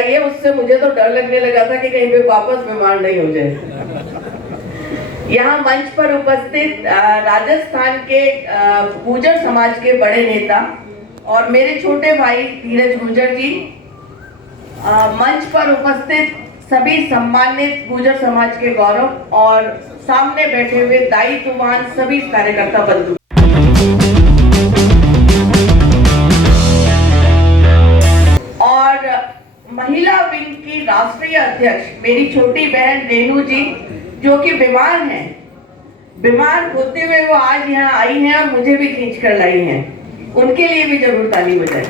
ये उससे मुझे तो डर लगने लगा था कि कहीं पे वापस बीमार नहीं हो जाए। यहाँ मंच पर उपस्थित राजस्थान के गुर्जर समाज के बड़े नेता और मेरे छोटे भाई धीरज गुर्जर जी, मंच पर उपस्थित सभी सम्मानित गुर्जर समाज के गौरव और सामने बैठे हुए दायित्ववान सभी कार्यकर्ता बंधु और महिला विंग की राष्ट्रीय अध्यक्ष मेरी छोटी बहन रेणु जी, जो कि बीमार हैं, बीमार होते हुए वो आज यहाँ आई हैं और मुझे भी खींच कर लाई हैं, उनके लिए भी जरूर ताली बजाएं,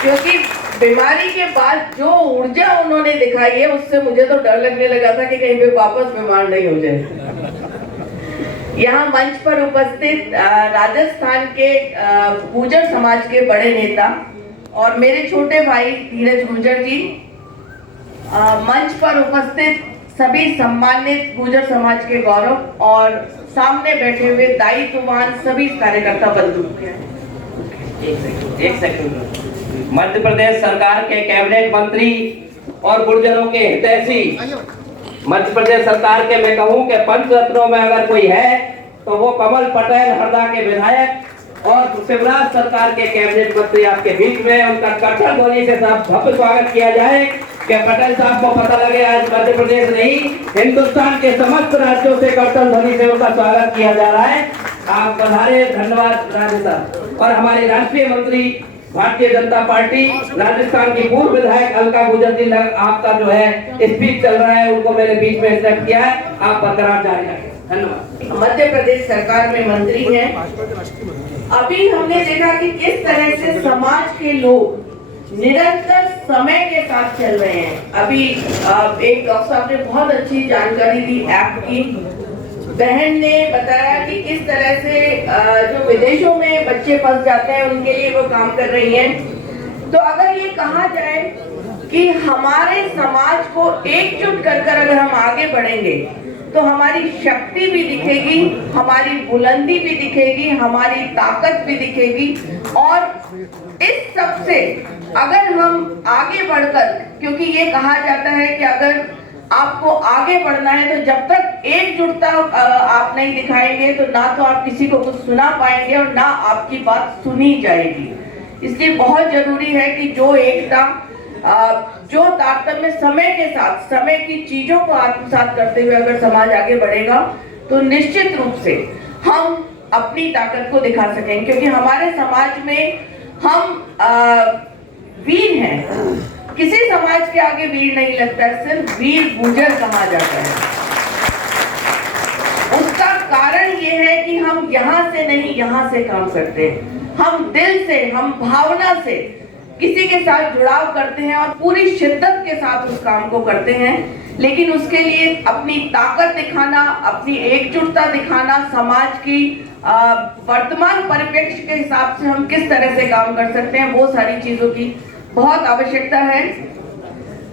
क्योंकि बीमारी के बाद जो ऊर्जा उन्होंने दिखाई है उससे मुझे तो डर लगने लगा था कि कहीं पे वापस बीमार नहीं हो जाए। यहाँ मंच पर उपस्थित राजस्थान के गुर्जर समाज के बड़े नेता और मेरे छोटे भाई धीरज गुर्जर जी, मंच पर उपस्थित सभी सम्मानित गुर्जर समाज के गौरव और सामने बैठे हुए दायित्ववान सभी कार्यकर्ता बंधु। एक सेकंड। मध्य प्रदेश सरकार के कैबिनेट मंत्री और गुर्जरों के हितैषी, मध्य प्रदेश सरकार के मैं कहूं कि पंच रत्नों में अगर कोई है तो वो कमल पटेल, हरदा के विधायक और शिवराज सरकार के कैबिनेट मंत्री आपके बीच में, उनका कठोर ध्वनि से भव्य स्वागत किया जाए कि पटेल साहब को पता लगे आज मध्य प्रदेश नहीं हिंदुस्तान के समस्त राज्यों से कठोर ध्वनि से उनका स्वागत किया जा रहा है। आप पधारे, धन्यवाद राजे साहब। और हमारे राष्ट्रीय मंत्री भारतीय जनता पार्टी राजस्थान की पूर्व विधायक अलका गुर्जर जी, आपका जो है स्पीच चल रहा है, उनको मैंने बीच में एक्सेप्ट किया है, आप बरकरार जारी रखें। धन्यवाद। मध्य प्रदेश सरकार में मंत्री हैं। अभी हमने देखा कि किस तरह से समाज के लोग निरंतर समय के साथ चल रहे हैं। अभी एक डॉक्टर साहब ने बहुत अच्छी जानकारी दी ऐप की, बहन ने बताया कि किस तरह से जो विदेशों में बच्चे फंस जाते हैं उनके लिए वो काम कर रही हैं। तो अगर ये कहा जाए कि हमारे समाज को एकजुट कर अगर हम आगे बढ़ेंगे तो हमारी शक्ति भी दिखेगी, हमारी बुलंदी भी दिखेगी, हमारी ताकत भी दिखेगी। और इस सब से अगर हम आगे बढ़कर, क्योंकि ये कहा जाता है कि अगर आपको आगे बढ़ना है तो जब तक एकजुटता आप नहीं दिखाएंगे तो ना तो आप किसी को कुछ सुना पाएंगे और ना आपकी बात सुनी जाएगी। इसलिए बहुत जरूरी है कि जो एकता, जो तारतम्य समय के साथ, समय की चीजों को आत्मसात करते हुए अगर समाज आगे बढ़ेगा तो निश्चित रूप से हम अपनी ताकत को दिखा सकेंगे। क्योंकि हमारे समाज में हम वीर हैं, किसी समाज के आगे वीर नहीं लगता है, सिर्फ वीर गुर्जर कहा जाता है। उसका कारण ये है कि हम यहाँ से नहीं यहाँ से काम करते हैं, हम दिल से, हम भावना से किसी के साथ जुड़ाव करते हैं और पूरी शिद्दत के साथ उस काम को करते हैं। लेकिन उसके लिए अपनी ताकत दिखाना, अपनी एकजुटता दिखाना, समाज की वर्तमान परिप्रेक्ष्य के हिसाब से हम किस तरह से काम कर सकते हैं, वो सारी चीजों की बहुत आवश्यकता है।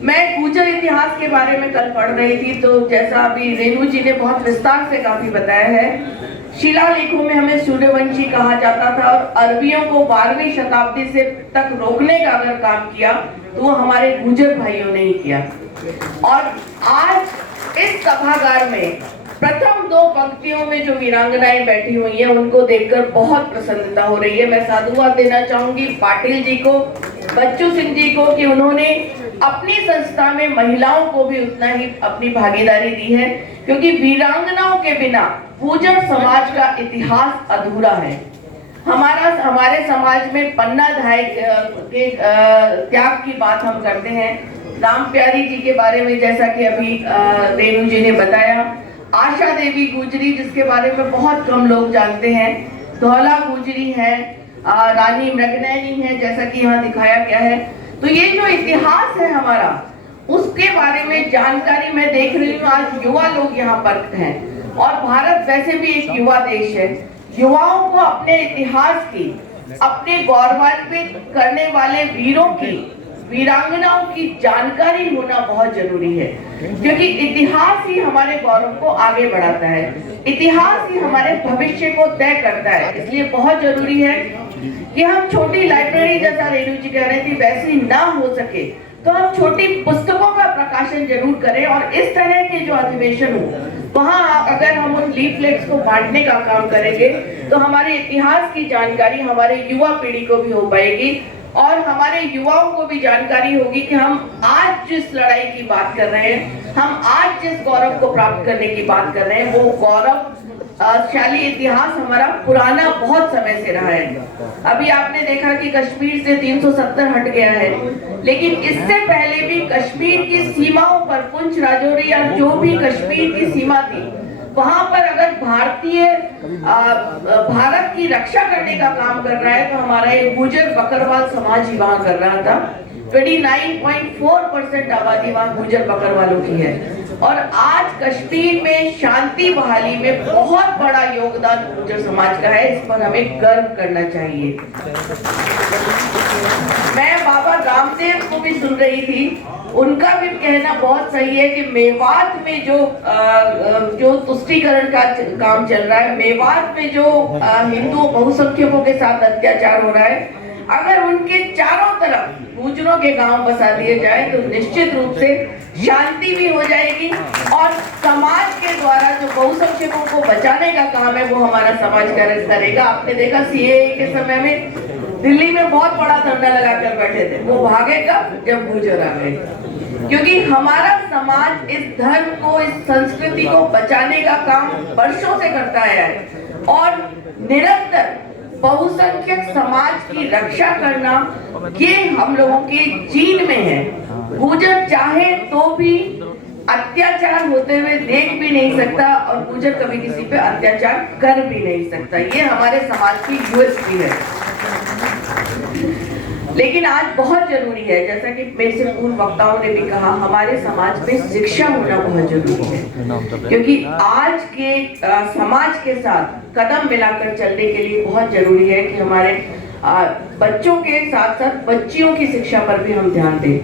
मैं गुर्जर इतिहास के बारे में कल पढ़ रही थी, तो जैसा अभी रेणु जी ने बहुत विस्तार से काफी बताया है, शिलालेखों में हमें सूर्यवंशी कहा जाता था और अरबियों को 12वीं शताब्दी से तक रोकने का अगर काम किया तो वो हमारे गुर्जर भाइयों ने ही किया। और आज इस सभागार में प्रथम 2 पंक्तियों में जो वीरांगनाएं बैठी हुई हैं उनको देखकर बहुत प्रसन्नता हो रही है। मैं साधुवाद देना चाहूंगी पाटिल जी को, बच्चू सिंह जी को कि उन्होंने अपनी संस्था में महिलाओं को भी उतना ही अपनी भागीदारी दी है, क्योंकि वीरांगनाओं के बिना गुर्जर समाज का इतिहास अधूरा है। हमारे समाज में पन्ना धाय के त्याग की बात हम करते हैं। राम प्यारी जी के बारे में जैसा कि अभी रेणु जी ने बताया, आशा देवी गुजरी जिसके बारे में बहुत कम लोग जानते हैं, धौला गुजरी है, रानी मृगनयनी है जैसा कि यहाँ दिखाया गया है। तो ये जो इतिहास है हमारा, उसके बारे में जानकारी मैं देख रही हूँ। आज युवा लोग यहाँ पर हैं और भारत वैसे भी एक युवा देश है। युवाओं को अपने इतिहास की, अपने गौरवान्वित करने वाले वीरों की, वीरांगनाओं की जानकारी होना बहुत जरूरी है, क्योंकि इतिहास ही हमारे गौरव को आगे बढ़ाता है, इतिहास ही हमारे भविष्य को तय करता है। इसलिए बहुत जरूरी है कि हम छोटी लाइब्रेरी जैसा रेणु जी कह रही थी वैसी ना हो सके तो हम छोटी पुस्तकों का प्रकाशन जरूर करें, और इस तरह के जो अधिवेशन हो वहाँ अगर हम उन लीफलेट्स को बांटने का काम करेंगे तो हमारे इतिहास की जानकारी हमारे युवा पीढ़ी को भी हो पाएगी, और हमारे युवाओं को भी जानकारी होगी कि हम आज जिस लड़ाई की बात कर रहे हैं, हम आज जिस गौरव को प्राप्त करने की बात कर रहे हैं, वो गौरवशाली इतिहास हमारा पुराना बहुत समय से रहा है। अभी आपने देखा कि कश्मीर से 370 हट गया है, लेकिन इससे पहले भी कश्मीर की सीमाओं पर पुंछ राजौरी या जो भी कश्मीर की सीमा थी, वहां पर अगर भारत की रक्षा करने का काम कर रहा है तो हमारा ये गुर्जर बकरवाल समाज ही वहां कर रहा था। 29.4% आबादी वहां गुर्जर बकरवालों की है, और आज कश्मीर में शांति बहाली में बहुत बड़ा योगदान गुर्जर समाज का है। इस पर हमें गर्व करना चाहिए। मैं बाबा रामदेव को भी सुन रही थी, उनका भी कहना बहुत सही है कि मेवात में जो तुष्टीकरण का काम चल रहा है, मेवात में जो हिंदू बहुसंख्यकों के साथ अत्याचार हो रहा है, अगर उनके चारों तरफ गुर्जरों के गांव बसा दिए जाए तो निश्चित रूप से शांति भी हो जाएगी, और समाज के द्वारा जो बहुसंख्यकों को बचाने का काम है वो हमारा समाज करेगा। आपने देखा सीएए के समय में दिल्ली में बहुत बड़ा धरना लगाकर बैठे थे, वो भागे कब? जब गुर्जर आ गए, क्योंकि हमारा समाज इस धर्म को, इस संस्कृति को बचाने का काम वर्षों से करता है, और निरंतर बहुसंख्यक समाज की रक्षा करना ये हम लोगों के जीन में है। गुर्जर चाहे तो भी अत्याचार होते हुए देख भी नहीं सकता, और गुर्जर कभी किसी पे अत्याचार कर भी नहीं सकता। ये हमारे समाज की यूएसपी है। लेकिन आज बहुत जरूरी है, जैसा कि मेरे से पूर्व वक्ताओं ने भी कहा, हमारे समाज में शिक्षा होना बहुत जरूरी है, क्योंकि आज के समाज के साथ कदम मिलाकर चलने के लिए बहुत जरूरी है कि हमारे बच्चों के साथ साथ बच्चियों की शिक्षा पर भी हम ध्यान दें,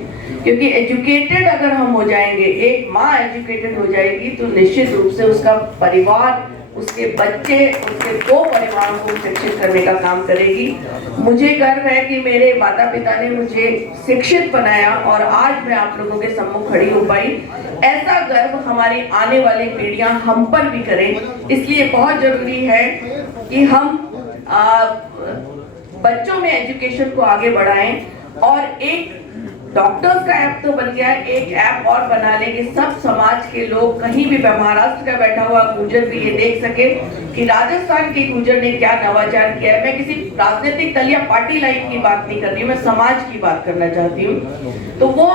क्योंकि एजुकेटेड अगर हम हो जाएंगे, एक माँ एजुकेटेड हो जाएगी तो निश्चित रूप से उसका परिवार, उसके बच्चे, उसके दो परिवारों को शिक्षित करने का काम करेगी। मुझे गर्व है कि मेरे माता पिता ने मुझे शिक्षित बनाया और आज मैं आप लोगों के सम्मुख खड़ी हो पाई। ऐसा गर्व हमारी आने वाली पीढ़ियां हम पर भी करें। इसलिए बहुत जरूरी है कि हम बच्चों में एजुकेशन को आगे बढ़ाएं, और एक डॉक्टर्स का ऐप तो बन गया है, एक ऐप और बना लें कि सब समाज के लोग, कहीं भी महाराष्ट्र का बैठा हुआ गुर्जर भी ये देख सके कि राजस्थान के गुर्जर ने क्या नवाचार किया है। मैं किसी राजनीतिक दल या पार्टी लाइन की बात नहीं कर रही, मैं समाज की बात करना चाहती हूँ। तो वो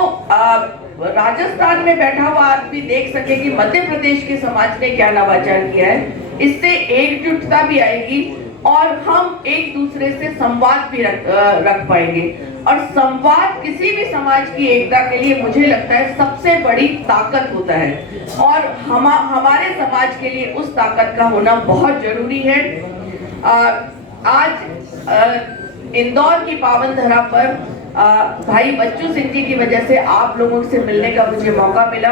राजस्थान में बैठा हुआ आदमी देख सके कि मध्य प्रदेश के समाज ने क्या नवाचार किया है। इससे एकजुटता भी आएगी और हम एक दूसरे से संवाद भी रख पाएंगे, और संवाद किसी भी समाज की एकता के लिए मुझे लगता है सबसे बड़ी ताकत होता है, और हमारे समाज के लिए उस ताकत का होना बहुत जरूरी है। आज इंदौर की पावन धरा पर भाई बच्चू सिंह जी की वजह से आप लोगों से मिलने का मुझे मौका मिला,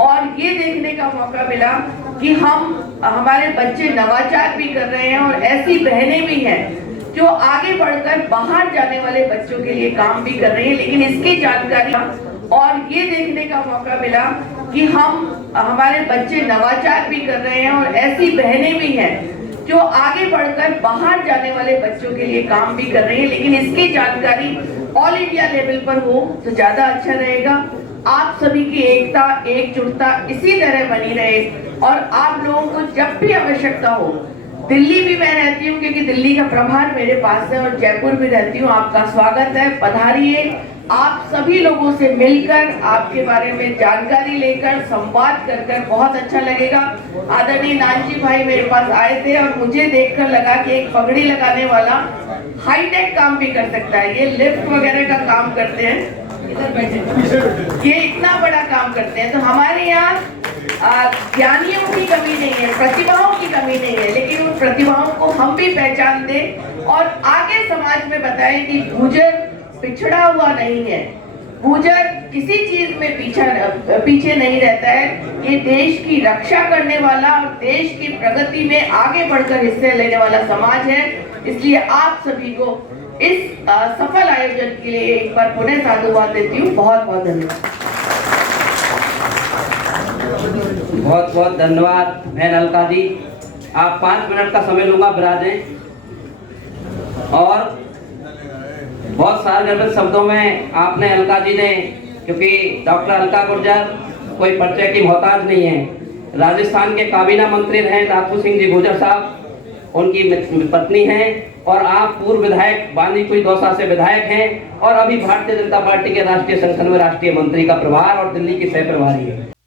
और ये देखने का मौका मिला कि हमारे बच्चे नवाचार भी कर रहे हैं, और ऐसी बहनें भी हैं जो आगे बढ़कर बाहर जाने वाले बच्चों के लिए काम भी कर रही है। लेकिन इसकी जानकारी और ये देखने का मौका मिला कि हमारे बच्चे नवाचार भी कर रहे हैं, और ऐसी बहनें भी हैं जो आगे बढ़कर बाहर जाने वाले बच्चों के लिए काम भी कर रही है। लेकिन इसकी जानकारी ऑल इंडिया लेवल पर हो तो ज्यादा अच्छा रहेगा। आप सभी की एकता, एकजुटता इसी तरह बनी रहे, और आप लोगों को जब भी आवश्यकता हो, दिल्ली भी मैं रहती हूँ क्योंकि दिल्ली का प्रभार मेरे पास है, और जयपुर भी रहती हूँ, आपका स्वागत है, पधारिए। आप सभी लोगों से मिलकर, आपके बारे में जानकारी लेकर, संवाद कर बहुत अच्छा लगेगा। आदरणीय नानजी भाई मेरे पास आए थे और मुझे देखकर लगा कि एक पगड़ी लगाने वाला हाईटेक काम भी कर सकता है। ये लिफ्ट वगैरह का काम करते हैं, इधर बैठे, ये इतना बड़ा काम करते हैं। तो हमारे यहाँ ज्ञानियों की कमी नहीं है, प्रतिभाओं की कमी नहीं है, लेकिन उन प्रतिभाओं को हम भी पहचान दें और आगे समाज में बताएं कि गुर्जर पिछड़ा हुआ नहीं है, गुर्जर किसी चीज में पीछे नहीं रहता है। ये देश की रक्षा करने वाला और देश की प्रगति में आगे बढ़कर हिस्से लेने वाला समाज है। इसलिए आप सभी को इस सफल आयोजन के लिए एक बार पुनः साधुवाद देती हूँ। बहुत बहुत धन्यवाद। बहुत बहुत धन्यवाद बहन अलका जी। आप 5 मिनट का समय लूंगा विराजें और बहुत सारे गर्भित शब्दों में आपने अलका जी ने, क्योंकि डॉक्टर अलका गुर्जर कोई परिचय की मोहताज नहीं है, राजस्थान के काबीना मंत्री रहे राजपूत सिंह जी गुर्जर साहब, उनकी पत्नी हैं और आप पूर्व विधायक बांदीकुई दौसा से विधायक हैं और अभी भारतीय जनता पार्टी के राष्ट्रीय संगठन में राष्ट्रीय मंत्री का प्रभार और दिल्ली की सह प्रभारी है।